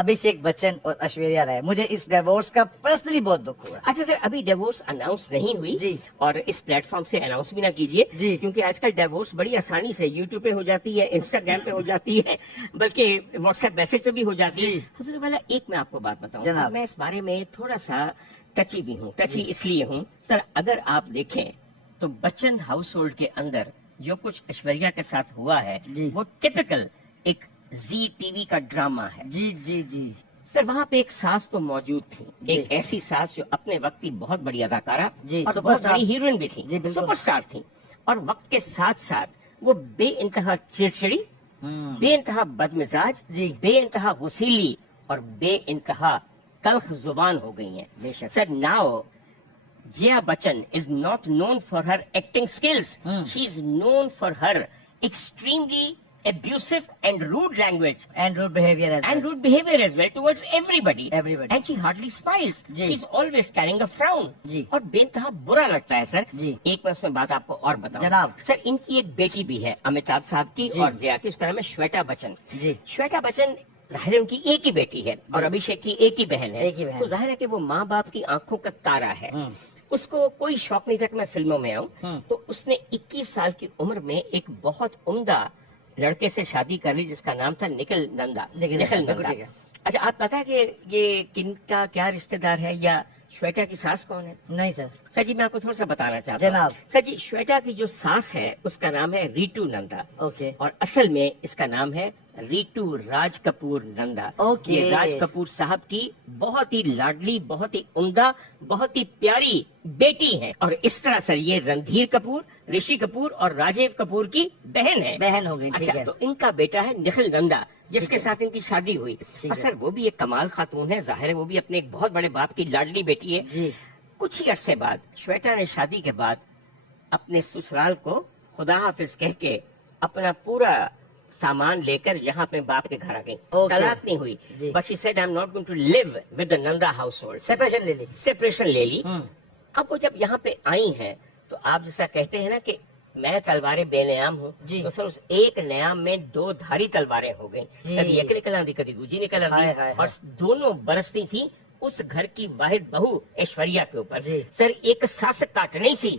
ابھیشیک بچن اور ایشوریا رائے. مجھے اس ڈیورس کا پرسنلی بہت دکھ ہوا. اچھا سر، ابھی ڈیورس اناؤنس نہیں ہوئی جی. اور اس پلیٹ فارم سے اناؤنس بھی نہ کیجیے جی. کیونکہ آج کل ڈیورس بڑی آسانی سے یوٹیوب پہ ہو جاتی ہے، انسٹاگرام پہ ہو جاتی ہے، بلکہ واٹس ایپ میسج پہ بھی ہو جاتی ہے. جی. حضور والا ایک میں آپ کو بات بتاؤں، جناب. میں اس بارے میں تھوڑا سا ٹچی بھی ہوں. ٹچی اس لیے ہوں سر، اگر آپ دیکھیں تو بچن ہاؤس ہولڈ کے اندر جو کچھ ایشوریا کے ساتھ ہوا ہے وہ ٹپیکل ایک زی ٹی وی کا ڈرامہ ہے. جی جی جی سر وہاں پہ ایک ساس تو موجود تھی، ایک ایسی ساس جو اپنے وقت کی بہت بڑی اداکارہ اور بہت بڑی ہیروئن بھی تھی، سپر اسٹار تھی، اور وقت کے ساتھ ساتھ وہ بے انتہا چڑچڑی، بے انتہا بد مزاج، بے انتہا غسیلی اور بے انتہا تلخ زبان ہو گئی ہیں. Sir now Jaya Bachchan is not known for her acting skills, she is known for her extremely abusive and rude language and rude behavior as well towards everybody. And she hardly smiles. جی. She's always carrying a frown. جی. اور بے انتہا برا لگتا ہے سر. جی. ایک میں اس میں بات آپ کو اور بتاؤں جناب. سر ان کی ایک بیٹی بھی ہے امیتابھ صاحب کی اور جیا کی، اس کا نام ہے شویتا بچن. جی. شویتا بچن ظاہر ہے ان کی ایک ہی بیٹی ہے اور ابھیشیک کی ایک ہی بہن ہے، تو ظاہر ہے کہ وہ ماں باپ کی آنکھوں کا تارا ہے. اس کو کوئی شوق نہیں تھا کہ میں فلموں میں آؤں، تو اس نے 21 سال کی عمر میں ایک بہت عمدہ لڑکے سے شادی کر لی جس کا نام تھا نکھل نندا. اچھا آپ پتا ہے کہ یہ کن کا کیا رشتہ دار ہے یا شویتا کی ساس کون ہے؟ نہیں سر. سر جی میں آپ کو تھوڑا سا بتانا چاہتا ہوں جناب. سر جی شویتا کی جو ساس ہے اس کا نام ہے ریٹو نندا. اور اصل میں اس کا نام ہے ریٹو راج کپور نندا. یہ راج کپور صاحب کی بہت ہی لاڈلی، بہت ہی عمدہ، بہت ہی پیاری بیٹی ہے. اور اس طرح سر یہ رندھیر کپور، رشی کپور اور راجیو کپور کی بہن ہو گئی. اچھا تو ان کا بیٹا ہے نکھل نندا جس کے ساتھ ان کی شادی ہوئی. اور سر وہ بھی ایک کمال خاتون ہے، ظاہر ہے وہ بھی اپنے ایک بہت بڑے باپ کی لاڈلی بیٹی ہے. کچھ ہی عرصے بعد شویتا نے شادی کے بعد اپنے سسرال کو خدا حافظ کہہ کے اپنا پورا سامان لے کر یہاں اپنے باپ کے گھر آ گئی. طلاق نہیں ہوئی، but she said I am not going to leave with the Nanda household. Separation لے لی. اب وہ جب یہاں پہ آئی ہیں تو آپ جیسا کہتے ہیں نا کہ میں تلواریں بے نیام ہوں، تو سر اس ایک نیام میں 2 دھاری تلواریں ہو گئیں. کبھی ایک نکل آندی کبھی دوسری نکل آندی، اور دونوں برستی تھی اس گھر کی واحد بہو ایشوریا کے اوپر. سر ایک ساس کاٹنی سی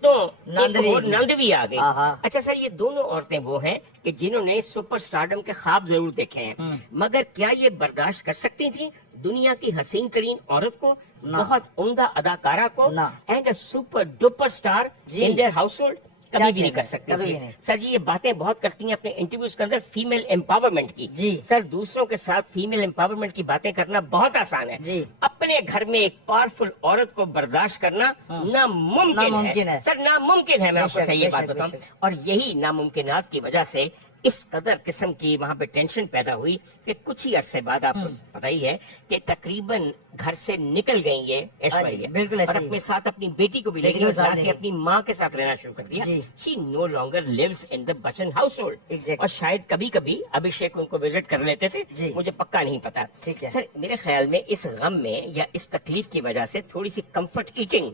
تو نند بھی آ گئی. اچھا سر یہ دونوں عورتیں وہ ہیں کہ جنہوں نے سپر اسٹارڈم کے خواب ضرور دیکھے ہیں، مگر کیا یہ برداشت کر سکتی تھی دنیا کی حسین ترین عورت کو، بہت عمدہ اداکارہ کو، and a super duper star in their household? کبھی بھی نہیں کر سکتے تھے. سر جی یہ باتیں بہت کرتی ہیں اپنے انٹرویوز کے اندر فیمیل امپاورمنٹ کی. سر دوسروں کے ساتھ فیمیل امپاورمنٹ کی باتیں کرنا بہت آسان ہے، اپنے گھر میں ایک پاورفل عورت کو برداشت کرنا ناممکن ہے. سر ناممکن ہے، میں آپ کو صحیح بات بتاؤں. اور یہی ناممکنات کی وجہ سے اس قدر قسم کی وہاں پہ ٹینشن پیدا ہوئی کہ کچھ ہی عرصے بعد آپ کو پتہ ہی ہے کہ تقریباً گھر سے نکل گئی یہ ایشوریا، اور اپنے ساتھ اپنی بیٹی کو بھی لے گئی، ساتھ ہی اپنی ماں کے ساتھ رہنا شروع کر دیا. She no longer lives in the Bachchan household. اور شاید کبھی کبھی ابھیشیک ان کو وزٹ کر لیتے تھے، مجھے پکا نہیں پتا. سر میرے خیال میں اس غم میں یا اس تکلیف کی وجہ سے تھوڑی سی کمفرٹ ایٹنگ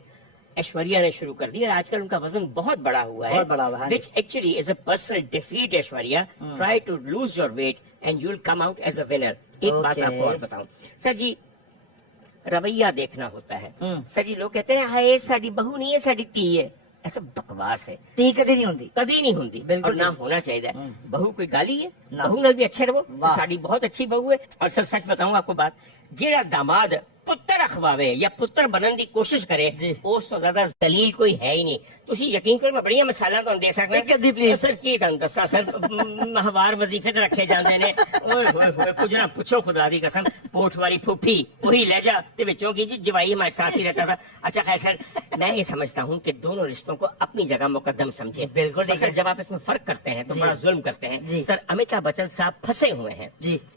ایشوریا نے شروع کر دی، اور آج کل ان کا وزن بہت بڑا ہوا ہے، which actually is a personal defeat. Aishwarya try to lose your weight and you'll come out as a winner. ایک بات آپ کو اور بتاؤں سر جی، رویہ دیکھنا ہوتا ہے. سر جی لوگ کہتے ہیں ہائے ساڈی بہو نہیں ہے ساڈی تی ہے، ایسا بکواس ہے. تی کدی نہیں ہوتی اور نہ ہونا چاہیے. بہو کوئی گالی ہے؟ بہو نال بھی اچھے رہو، ساڈی بہت اچھی بہو ہے. اور سر سچ بتاؤں آپ کو بات، جیڑا داماد پتر اخواوے یا پتر بنن دی کوشش کرے اس تو زیادہ ذلیل کوئی ہے ہی نہیں. تسی یقین کرو میں بڑیاں مثالاں تانوں دے سکدا. سر کی تانوں دساں سر ماہوار وظیفے تے رکھے جاندے نے، اوئے ہوئے ہوئے کچھ نہ پوچھو خدا دی قسم. پوٹھ والی پھوپھی وہی لہجہ تے وچوں کی جی جوائی ہمارے ساتھ ہی رہتا تھا. اچھا خیر سر میں یہ سمجھتا ہوں کہ دونوں رشتوں کو اپنی جگہ مقدم سمجھے. بالکل سر جب آپ اس میں فرق کرتے ہیں تو بڑا ظلم کرتے ہیں. سر امیتابھ بچن صاحب پھنسے ہوئے ہیں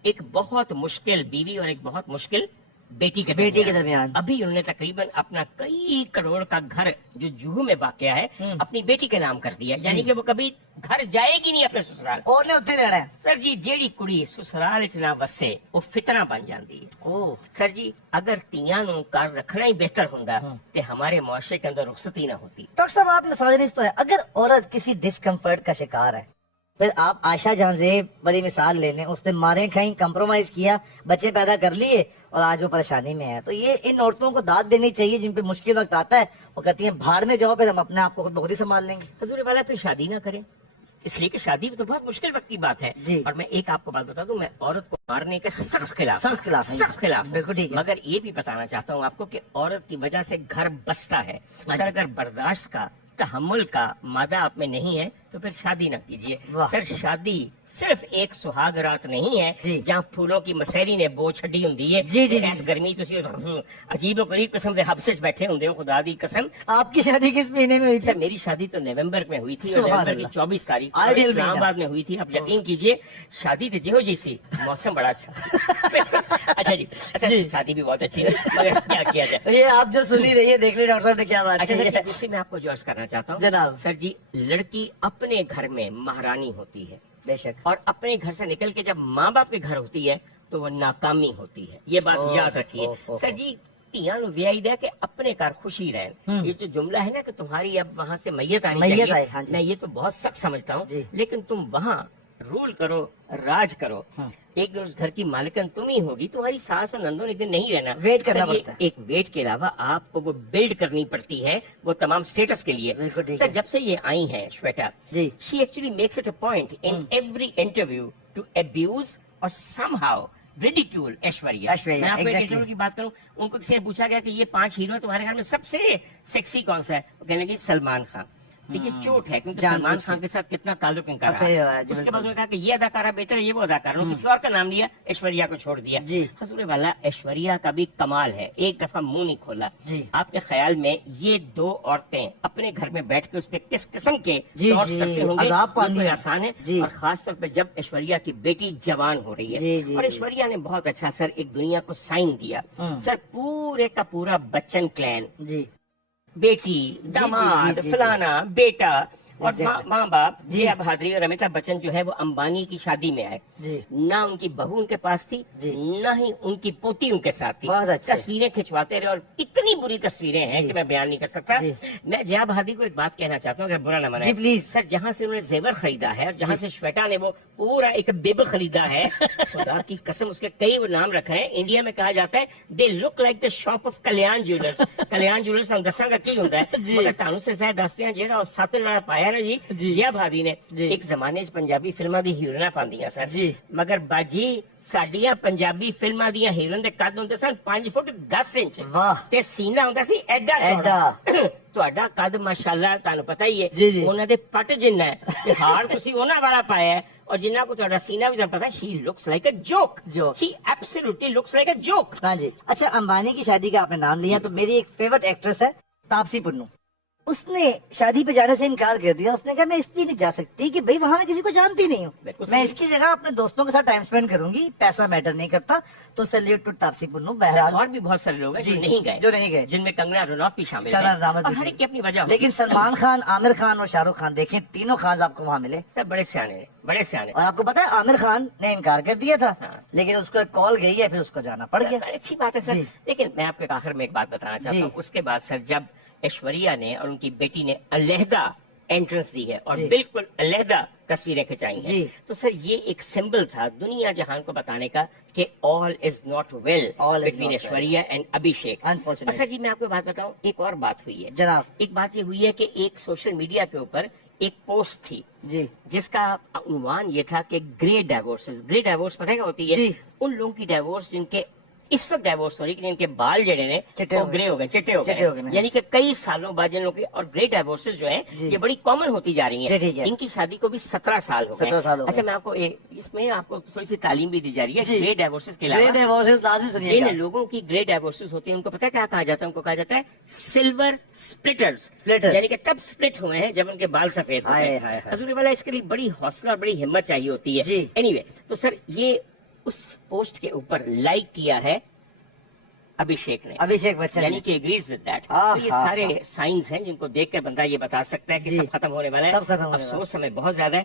ایک بہت مشکل بیوی اور ایک بہت مشکل بیٹی کے درمیان. ابھی انہوں نے تقریباً اپنا کئی کروڑ کا گھر جو جوہو میں واقع ہے اپنی بیٹی کے نام کر دیا، یعنی کہ وہ کبھی گھر جائے گی نہیں اپنے سسرال، اور نے اتنے رہنا ہے. سر جی جیڑی کڑی سسرال وچ نہ وسے وہ فتنہ بن جاندی ہے. سر جی اگر تیاں نوں گھر رکھنا ہی بہتر ہوندا تے ہمارے معاشرے کے اندر رخصتی نہ ہوتی. ڈاکٹر صاحب آپ مسوجنسٹ تو ہے، اگر عورت کسی ڈسکمفرٹ کا شکار ہے پھر آپ عائشہ جہاں سے بڑی مثال لے لیں, اس نے ماریں کھائیں, کمپرومائز کیا, بچے پیدا کر لیے اور آج وہ پریشانی میں ہے. تو یہ ان عورتوں کو داد دینی چاہیے جن پہ مشکل وقت آتا ہے, وہ کہتی ہیں بھاڑ میں جاؤ, پھر ہم اپنے آپ کو خود بخود ہی سنبھال لیں گے. حضور والا پھر شادی نہ کریں, اس لیے کہ شادی تو بہت مشکل وقت کی بات ہے. جی. اور میں ایک آپ کو بات بتا دوں, میں عورت کو مارنے کے سخت خلاف سخت خلاف بالکل ٹھیک ہے. مگر یہ بھی بتانا چاہتا ہوں آپ کو کہ عورت کی وجہ سے گھر بستا ہے. اگر برداشت کا, تحمل کا مادہ آپ میں نہیں ہے تو پھر شادی نہ کیجیے. سر شادی صرف ایک سہاگ رات نہیں ہے جہاں پھولوں کی مسیری نے بو چھڈی ہوندی ہے. اس گرمی تسی عجیب و غریب قسم کے حبسے بیٹھے ہوندے ہو, خدا دی قسم. آپ کی شادی کس مہینے میں ہوئی تھی؟ سر میری شادی تو نومبر میں ہوئی تھی, اور نومبر کی 24 تاریخ اسلام آباد میں ہوئی تھی. آپ یقین کیجیے شادی تو جہو جی سی, موسم بڑا اچھا. اچھا جی, اچھا شادی بھی بہت اچھی ہے, مگر کیا کیا جائے. یہ آپ جو سنی رہی ہے, دیکھ لیں ڈاکٹر صاحب نے کیا بات کی ہے. دوسری میں آپ کو جو عرض کرنا چاہتا ہوں جناب. سر جی, لڑکی اپنے گھر میں مہارانی ہوتی ہے بے شک, اور اپنے گھر سے نکل کے جب ماں باپ کے گھر ہوتی ہے تو وہ ناکامی ہوتی ہے. یہ بات یاد رکھیے. سر جی تیاں نو ویائی دے کہ اپنے گھر خوشی رہن. یہ جو جملہ ہے نا کہ تمہاری اب وہاں سے میت آنی چاہیے, میں یہ تو بہت سخت سمجھتا ہوں. لیکن تم وہاں رول کرو, راج کرو, ایک دن اس گھر کی مالکن تم ہی ہوگی. تمہاری ساس اور نندوں نے ایک دن نہیں رہنا, ویٹ کرنا پڑتا ہے. ایک ویٹ کے علاوہ آپ کو وہ بلڈ کرنی پڑتی ہے وہ تمام سٹیٹس کے لیے. سر جب سے یہ آئی ہیں Shweta, she actually makes it a point in every interview to abuse اور سم ہاؤ ریڈیکیول ایشوریا. میں آپ کو ایک انٹرویو کی بات کروں, ان کو کسی نے پوچھا گیا کہ یہ 5 ہیرو تمہارے گھر میں سب سے سیکسی کون سا ہے, وہ کہنے لگے سلمان خان. دیکھیے چوٹ ہے کیونکہ سلمان خان کے ساتھ کتنا تعلق ان کا رہا. اس کے بعد انہوں نے کہا کہ یہ اداکارہ بہتر ہے, یہ وہ اداکارہ, کسی اور کا نام لیا, ایشوریا کو چھوڑ دیا. حضور والا ایشوریا کا بھی کمال ہے, ایک دفعہ منہ نہیں کھولا. آپ کے خیال میں یہ 2 عورتیں اپنے گھر میں بیٹھ کے اس پہ کس قسم کے ٹارچ کرتے ہوں گے؟ کوئی آسان ہے. اور خاص طور پہ جب ایشوریا کی بیٹی جوان ہو رہی ہے, اور ایشوریا نے بہت اچھا سر ایک دنیا کو سائن دیا. سر پورے کا پورا بچن کلین, بیٹی, داماد, فلانا, بیٹا اور ماں باپ, جیا بہادری اور امیتابھ بچن جو ہے وہ امبانی کی شادی میں آئے. نہ ان کی بہو ان کے پاس تھی, نہ ہی ان کی پوتی ان کے ساتھ تھی. تصویریں کھنچواتے رہے, اور اتنی بری تصویریں ہیں کہ میں بیان نہیں کر سکتا. میں جیا بہادری کو ایک بات کہنا چاہتا ہوں, اگر برا نہ منائیں پلیز. سر جہاں سے انہوں نے زیور خریدا ہے, اور جہاں سے شویتا نے وہ پورا ایک بب خریدا ہے, خدا کی قسم اس کے کئی وہ نام رکھے ہیں. انڈیا میں کہا جاتا ہے they look like the shop of Kalyan Jewellers. Kalyan Jewellers ہم دساں گا کی ہوتا ہے, مگر تانوں صرف یہ دستے ہیں جہاں ساتھ والا پایا نا جی جیا بہادری نے. ایک زمانے پنجابی فلماں دی ہیروئناں پاندیاں سن, مگر باجی ساڈیاں پنجابی فلماں دیاں ہیروئن دے قد ہوندے سن 5 فٹ 10 انچ, تے سینہ ہوندا سی ایڈا چوڑا. تہاڈا قد ماشاءاللہ تانوں پتہ ہی ہے, انہاں دے پٹ جنہ ہے, تے ہار تسی انہاں والا پایا ہے, اور جنہ کو تہاڈا سینہ بھی تانوں پتہ, she looks like a joke. She absolutely looks like a joke. ہاں جی. اچھا, امبانی کی شادی کا آپ نے نام لیا, تو میری ایک فیورٹ ایکٹریس ہے تاپسی پنو. اس نے شادی پہ جانے سے انکار کر دیا. اس نے کہا میں اس لیے نہیں جا سکتی کہ بھئی وہاں میں کسی کو جانتی نہیں ہوں, میں اس کی جگہ اپنے دوستوں کے ساتھ ٹائم سپینڈ کروں گی, پیسہ میٹر نہیں کرتا. تو سیلیوٹ ٹو تاپسی پنو. بہرحال اور بھی بہت سارے لوگ ہیں جو نہیں گئے, جن میں کنگنا رنوت بھی شامل ہے, اور ہر ایک کی اپنی وجہ. لیکن سلمان خان, عامر خان اور شاہ رخ خان, دیکھیں تینوں خان آپ کو وہاں ملے. سب بڑے سیانے ہیں, بڑے سیانے. اور آپ کو پتا ہے عامر خان نے انکار کر دیا تھا, لیکن اس کو ایک کال گئی ہے, پھر اس کو جانا پڑ گیا. اچھی بات ہے سر. لیکن میں آپ کے آخر میں ایک بات بتانا چاہتا ہوں. اس کے بعد سر جب ایشوریا نے اور ان کی بیٹی نے علیحدہ انٹرنس دی ہے اور بالکل علیحدہ تصویریں کھچائی ہیں, تو سر یہ ایک سمبل تھا دنیا جہان کو بتانے کا کہ all is not well between Aishwarya and Abhishek. Sir ji میں آپ کو بات بتاؤں, ایک اور بات ہوئی ہے جناب. ایک بات یہ ہوئی ہے کہ ایک سوشل میڈیا کے اوپر ایک پوسٹ تھی جس کا عنوان یہ تھا کہ گرے ڈائیورسز. گرے ڈائیورس پتہ کیا ہوتی ہے؟ ان لوگوں کی ڈائیورس جن کے اس وقت ڈائیورس ہو رہی, ان کے بال جڑے نے وہ گرے ہو گئے, چٹے ہو گئے, یعنی کہ کئی سالوں بعد جن لوگوں کی. اور گرے ڈائیورسز جو ہیں یہ بڑی کامن ہوتی جا رہی ہیں. ان کی شادی کو بھی 17 سال ہو گئے. اچھا میں آپ کو اس میں آپ کو تھوڑی سی تعلیم بھی دی جا رہی ہے. گرے ڈائیورسز کے علاوہ جن لوگوں کی گرے ڈائیورسز ہوتی ہیں ان کو پتہ کیا کہا جاتا ہے؟ ان کو کہا جاتا ہے سلور سپلٹرز, یعنی کہ تب سپلٹ ہوئے ہیں جب ان کے بال سفید ہوتے ہیں. حضور والا اس کے لیے بڑی حوصلہ اور بڑی ہمت چاہیے ہوتی ہے. اینی وے, تو سر یہ اس پوسٹ کے اوپر لائک کیا ہے ابھیشیک نے, ابھیشیک بچن, یعنی کہ اگریز ود دیٹ. یہ سارے سائنز ہیں جن کو دیکھ کر بندہ یہ بتا سکتا ہے کہ سب ختم ہونے والا ہے. افسوس ہمیں بہت زیادہ ہے.